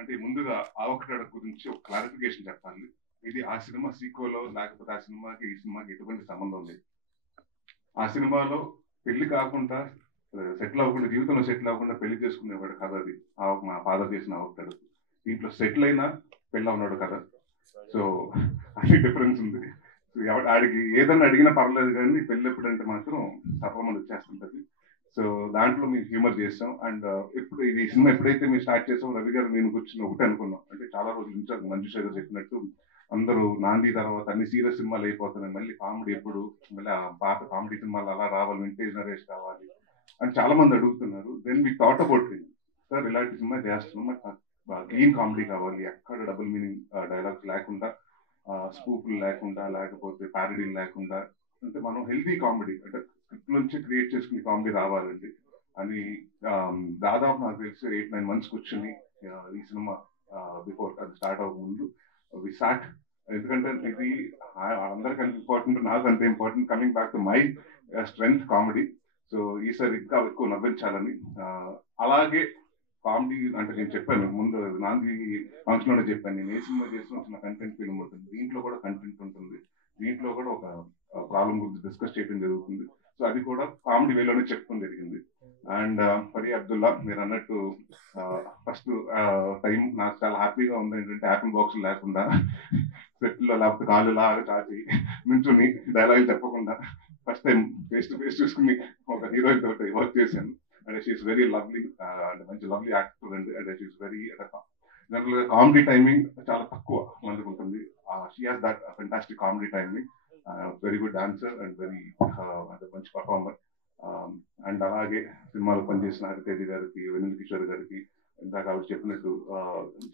అంటే ముందుగా ఆవకటడ గురించి ఒక క్లారిఫికేషన్ చెప్పాలి. ఇది ఆ సినిమా సీక్వెలో లేకపోతే ఆ సినిమాకి ఈ సినిమాకి ఎటువంటి సంబంధం లేదు. ఆ సినిమాలో పెళ్లి కాకుండా సెటిల్ అవ్వకుండా జీవితంలో సెటిల్ అవ్వకుండా పెళ్లి చేసుకునేవాడు కథ అది. మా ఫాదర్ చేసిన ఆవకటడ. దీంట్లో సెటిల్ అయినా పెళ్ళి ఉన్నాడు కదా. సో అది డిఫరెన్స్ ఉంది. ఆడికి ఏదన్నా అడిగినా పర్లేదు కానీ పెళ్ళి ఎప్పుడంటే మాత్రం సర్వమని వచ్చేస్తుంటది. సో దాంట్లో మేము హ్యూమర్ చేస్తాం. అండ్ ఇప్పుడు ఇది సినిమా ఎప్పుడైతే మేము స్టార్ట్ చేసాం రవి గారు నేను కూర్చుని ఒకటే అనుకున్నాం. అంటే చాలా రోజుల నుంచి మంజుష గారు చెప్పినట్టు అందరూ నాంది తర్వాత అన్ని సీరియస్ సినిమాలు అయిపోతున్నాయి, మళ్ళీ కామెడీ ఎప్పుడు, మళ్ళీ ఆ పాత కామెడీ సినిమాలు అలా రావాలి, వింటేజ్ నరేష్ కావాలి అని చాలా మంది అడుగుతున్నారు. దెన్ మీ థాట్ అబౌట్ ఇట్ సార్, ఇలాంటి సినిమా చేస్తున్నాం, క్లీన్ కామెడీ కావాలి, ఎక్కడ డబుల్ మీనింగ్ డైలాగ్స్ లేకుండా, స్పూఫ్లు లేకుండా, లేకపోతే ప్యారడీలు లేకుండా, అంటే మనం హెల్తీ కామెడీ అంటే స్క్రిప్ట్ నుంచి క్రియేట్ చేసుకుని కామెడీ రావాలండి అని దాదాపు నాకు తెలిసి 8-9 months కూర్చుని ఈ సినిమా బిఫోర్ అది స్టార్ట్ అవ్వక ముందు వి స్టార్ట్. ఎందుకంటే ఇది అందరికి అంత ఇంపార్టెంట్, నాకు అంత important. Coming back to my strength comedy. So ఈసారి ఇంకా ఎక్కువ నవ్వించాలని, అలాగే కామెడీ అంటే నేను చెప్పాను ముందు నాంది ఫంక్షన్ లోనే చెప్పాను, నేను ఏ సినిమా చేసిన కంటెంట్ ఫిల్మ్ ఉంటుంది, దీంట్లో కూడా కంటెంట్ ఉంటుంది, దీంట్లో కూడా ఒక ప్రాబ్లం గురించి డిస్కస్ చేయడం జరుగుతుంది. సో అది కూడా కామెడీ వేలోనే చెప్పడం జరిగింది. అండ్ ఫరీ అబ్దుల్లా మీరు అన్నట్టు ఫస్ట్ టైం నాకు చాలా హ్యాపీగా ఉంది ఏంటంటే యాపిల్ బాక్స్ లేకుండా సెట్లో లేకపోతే కాళ్ళు లాగా చాచి నుంచుని డైలాగులు చెప్పకుండా first time face to face చూసుకుని ఒక హీరోయిన్ తోటి వర్క్ చేశాను. అండ్ షీఈస్ వెరీ లవ్లీ, అంటే మంచి లవ్లీ యాక్టర్ అండి. అండ్ షీఈస్ వెరీ జనరల్ గా కామెడీ టైమింగ్ చాలా తక్కువ మందికి ఉంటుంది. She has that fantastic comedy timing, very good dancer and very అంటే మంచి పర్ఫార్మర్. అండ్ అలాగే సినిమాలో పనిచేసిన హరితేజ గారికి, వెన్నెల కిషోర్ గారికి, ఇందాక ఆవిడ చెప్పినట్టు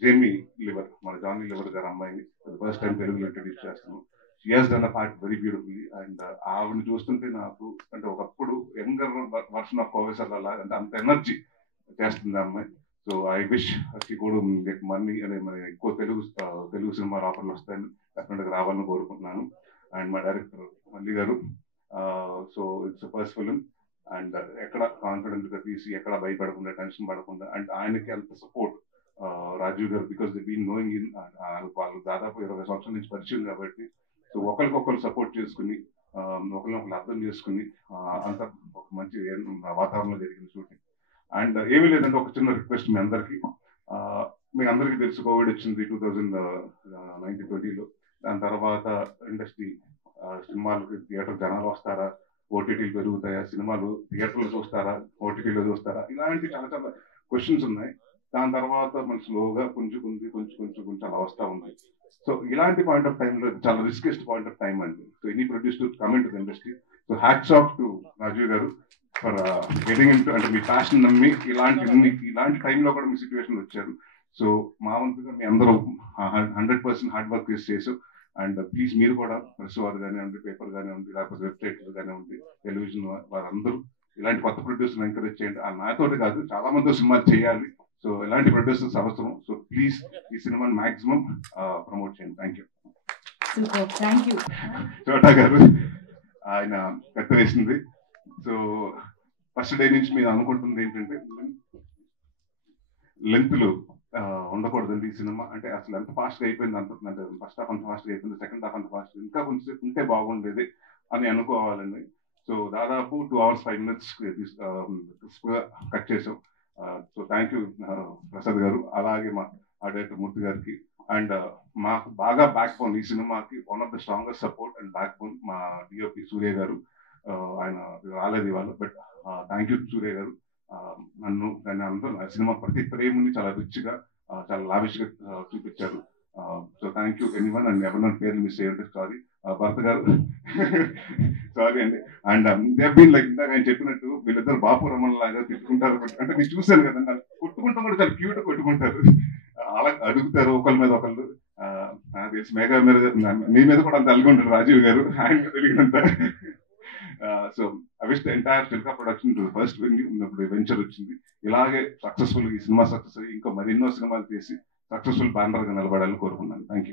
జేమీ లివర్, మన జానీ లివర్ గారి అమ్మాయిని ఫస్ట్ టైం తెలుగులో ఇంట్రడ్యూస్ చేస్తున్నాం. She has done a part very beautifully. And ఆవిడని చూస్తుంటే నాకు అంటే ఒకప్పుడు యంగర్ వర్షన్ ఆఫ్ కోవేశ్వర్ లాగా అంటే అంత ఎనర్జీ చేస్తుంది ఆ అమ్మాయి. సో ఐ విష్ షీ కూడా మనీ అనే మన ఎక్కువ తెలుగు సినిమా ఆఫర్లు వస్తాయని డెఫినెట్గా రావాలని కోరుకుంటున్నాను. అండ్ మా డైరెక్టర్ మల్లి గారు, so it's first film and ఎక్కడ కాన్ఫిడెంట్ గా తీసి ఎక్కడ భయపడకుండా టెన్షన్ పడకుండా, అండ్ ఆయనకి అంత support Rajeev garu, because they been knowing in, వాళ్ళు దాదాపు 20 సంవత్సరాల నుంచి పరిచయం కాబట్టి, సో ఒకరికొకరు సపోర్ట్ చేసుకుని ఒకరినొకరు అర్థం చేసుకుని అంత ఒక మంచి వాతావరణంలో జరిగిన షూటింగ్. అండ్ ఏమీ లేదంటే ఒక చిన్న రిక్వెస్ట్ మీ అందరికి, మీ అందరికీ తెలుసు కోవిడ్ వచ్చింది 2019-20లో. దాని తర్వాత ఇండస్ట్రీ సినిమాలకి థియేటర్ జనాలు వస్తారా, ఓటీటీలు పెరుగుతాయా, సినిమాలు థియేటర్లు చూస్తారా, ఓటీటీలో చూస్తారా, ఇలాంటి చాలా చాలా క్వశ్చన్స్ ఉన్నాయి. దాని తర్వాత మన స్లోగా కొంచెం అలా వస్తూ ఉంది. సో ఇలాంటి పాయింట్ ఆఫ్ టైంలో చాలా రిస్కెస్ట్ పాయింట్ ఆఫ్ టైం అండి. So any produce to coming to the industry. So hats off to Rajeev garu for getting in to, అంటే మీ ప్యాషన్ నమ్మి ఇలాంటి టైంలో కూడా మీ సిచ్యువేషన్ వచ్చారు. సో మా వంతుగా మీ అందరూ 100% హార్డ్ వర్క్ చేసాం. అండ్ ప్లీజ్ మీరు కూడా ప్రెస్ వారు కానివ్వండి, పేపర్ కానివ్వండి, లేకపోతే వెబ్సైట్లు కానివ్వండి, టెలివిజన్ వారందరూ ఇలాంటి కొత్త ప్రొడ్యూసర్ ఎంకరేజ్ చేయండి. నాతోటి కాదు చాలా మంది సినిమాలు చేయాలి. సో ఇలాంటి ప్రొడ్యూసర్స్ అవసరం. సో ప్లీజ్ ఈ సినిమాని మాక్సిమం ప్రమోట్ చేయండి. Thank you. చోటా గారు ఆయన కత్తి వేసింది. సో ఫస్ట్ డే నుంచి మీరు అనుకుంటుంది ఏంటంటే లెంత్లు ఉండకూడదండి ఈ సినిమా. అంటే అసలు ఎంత ఫాస్ట్గా అయిపోయింది, అంటే ఫస్ట్ హాఫ్ అంత ఫాస్ట్గా అయిపోయింది, సెకండ్ హాఫ్ అంత ఫాస్ట్, ఇంకా కొంచెం ఉంటే బాగుండేది అని అనుకోవాలండి. సో దాదాపు 2 hours 5 minutes కట్ చేసాం. సో థ్యాంక్ యూ ప్రసాద్ గారు, అలాగే మా డైరెక్టర్ మూర్తి గారికి. అండ్ మాకు బాగా బ్యాక్ బోన్ ఈ సినిమాకి, one of the strongest support and back bone మా డిఓపి సూర్య గారు. ఆయన రాలేదు ఇవాళ, బట్ థ్యాంక్ యూ సూర్య గారు. నన్ను అందరూ సినిమా ప్రతి ఫ్రేమ్ని చాలా రిచ్గా, చాలా లావిష్గా చూపించారు. So thank you anyone. And ఎవరినో పేర్లు మిస్ అయ్యంటే సారీ. భరత్ గారు సారీ అండి. అండ్ దే బీన్ లైక్ ఇందాక ఆయన చెప్పినట్టు వీళ్ళిద్దరు బాపు రమణ లాగా తిట్టుకుంటారు. అంటే నేను చూశాను కదండి, కొట్టుకుంటాం కూడా చాలా క్యూట్ కొట్టుకుంటారు, అలా అడుగుతారు ఒకళ్ళ మీద ఒకళ్ళు. నాకు తెలిసి మేఘా మీద, మీ మీద కూడా అంత అల్లుకుంటారు రాజీవ్ గారు, ఆయన తెలియనంత. So I wish the entire Chilka production to first ఇప్పుడు వెంచర్ వచ్చింది. ఇలాగే సక్సెస్ఫుల్ ఈ సినిమా సక్సెస్ ఇంకా మరెన్నో సినిమాలు చేసి సక్సెస్ఫుల్ బ్యానర్ గా నిలబడాలని కోరుకున్నాను. Thank you.